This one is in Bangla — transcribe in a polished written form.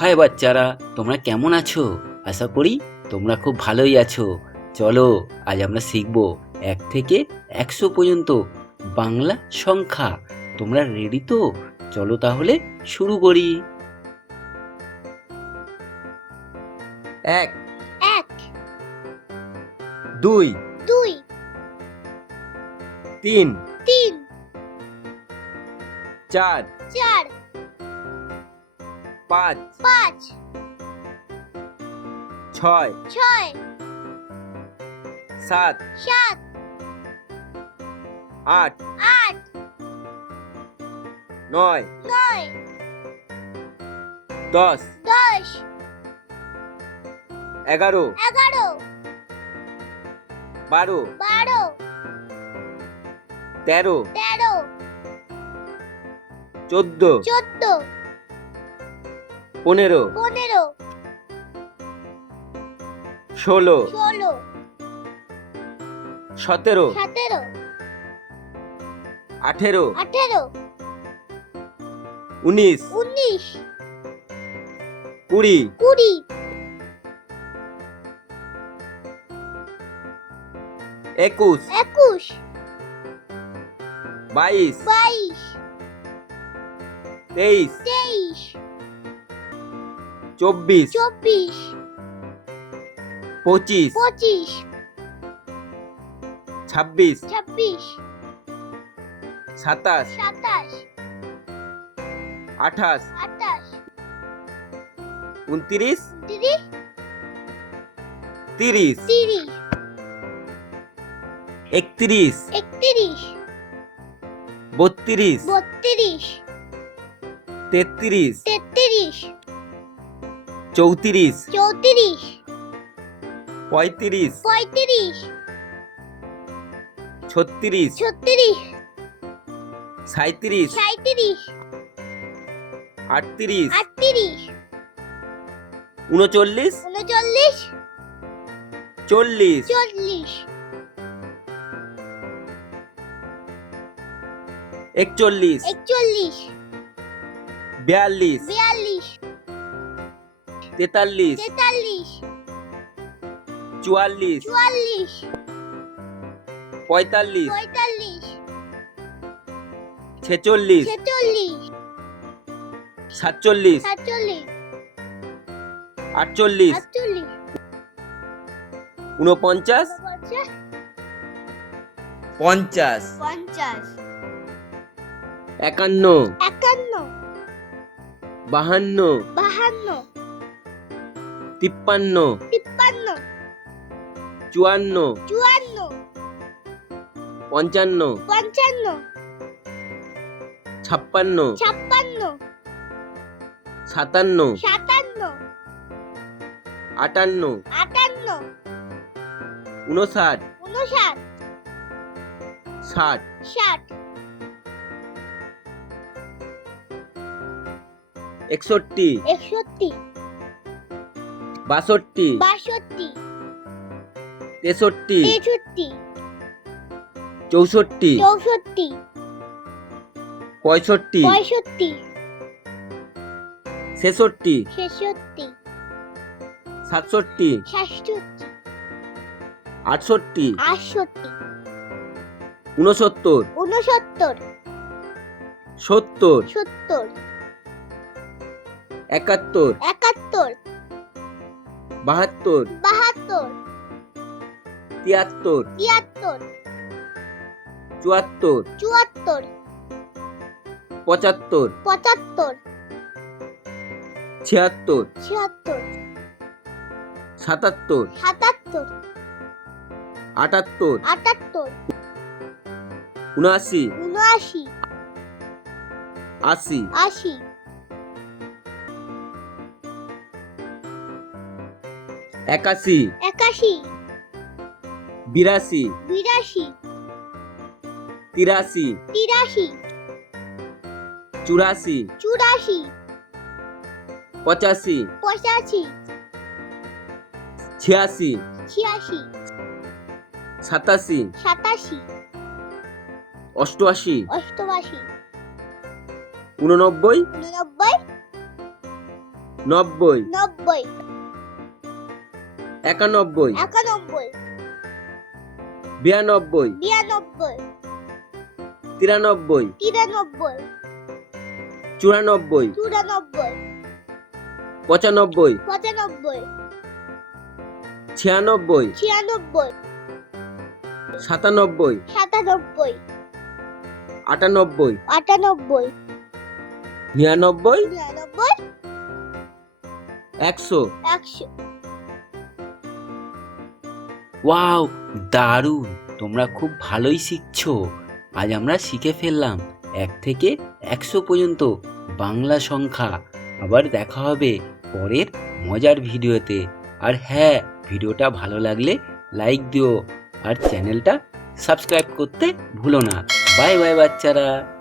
হাই বাচ্চারা, তোমরা কেমন আছো? আশা করি তোমরা খুব ভালোই আছো। চলো আজ আমরা শিখব 1 থেকে 100 পর্যন্ত বাংলা সংখ্যা। তোমরা রেডি তো? চলো তাহলে শুরু করি। 1 এক 2 দুই 3 তিন 4 চার 5 পাঁচ 6 ছয় 7 সাত 8 আট 9 নয় 10 দশ 11 এগারো 12 বারো 13 তেরো 14 চোদ্দ 15 পনেরো 16 ষোলো 17 সতেরো 18 আঠেরো 19 উনিশ 20 কুড়ি 21 একুশ 22 বাইশ 23 তেইশ 24 চব্বিশ 25 পঁচিশ 26 ছাব্বিশ 27 সাতাশ 28 আটাশ 29 উনত্রিশ 30 তিরিশ 31 একত্রিশ 32 বত্রিশ 33 তেত্রিশ 34 চৌত্রিশ 35 পঁয়ত্রিশ 36 ছত্রিশ 37 সাঁইত্রিশ 38 আটত্রিশ 39 উনচল্লিশ 40 চল্লিশ 41 একচল্লিশ 42 বিয়াল্লিশ 43 তেতাল্লিশ 44 চুয়াল্লিশ 45 পঁয়তাল্লিশ 46 ছেচল্লিশ 47 সাতচল্লিশ 48 আটচল্লিশ 49 পঞ্চাশ 50 পঞ্চাশ 51 একান্ন 52 বাহান্ন 53 তিপ্পান্ন 54 চুয়ান্ন 55 পঞ্চান্ন 56 ছাপ্পান্ন 57 সাতান্ন 58 আটান্ন 59 উনষাট 60 ষাট 61 একষট্টি 62 বাষট্টি 63 তেষট্টি 64 চৌষট্টি 65 পঁয়ষট্টি 66 ছেষট্টি 67 ষাটষট্টি 68 আটষট্টি 69 ঊনসত্তর 70 সত্তর 71 একাত্তর 72 বাহাত্তর 73 তিয়াত্তর 74 চুয়াত্তর 75 পঁচাত্তর 76 ছিয়াত্তর 77 সাতাত্তর 78 আটাত্তর 79 উনআশি 80 আশি 81 একাশি 82 বিরাশি 83 তিরাশি 84 চুরাশি 85 পঁচাশি 86 ছিয়াশি 87 সাতাশি 88 অষ্টআশি 89 উননব্বই নব্বই, 90 একানব্বই, 91 বিরানব্বই, 92 তিরানব্বই, 93 চুরানব্বই, 94 পঁচানব্বই, 95 ছিয়ানব্বই, 96 সাতানব্বই, 97 আটানব্বই, 98 নিরানব্বই, 99 একশো। 100 ওয়াও, দারুণ! তোমরা খুব ভালোই শিখছো। আজ আমরা শিখে ফেললাম 1 থেকে 100 পর্যন্ত বাংলা সংখ্যা। আবার দেখা হবে পরের মজার ভিডিওতে। আর হ্যাঁ, ভিডিওটা ভালো লাগলে লাইক দিও আর চ্যানেলটা সাবস্ক্রাইব করতে ভুলো না। বাই বাই বাচ্চারা।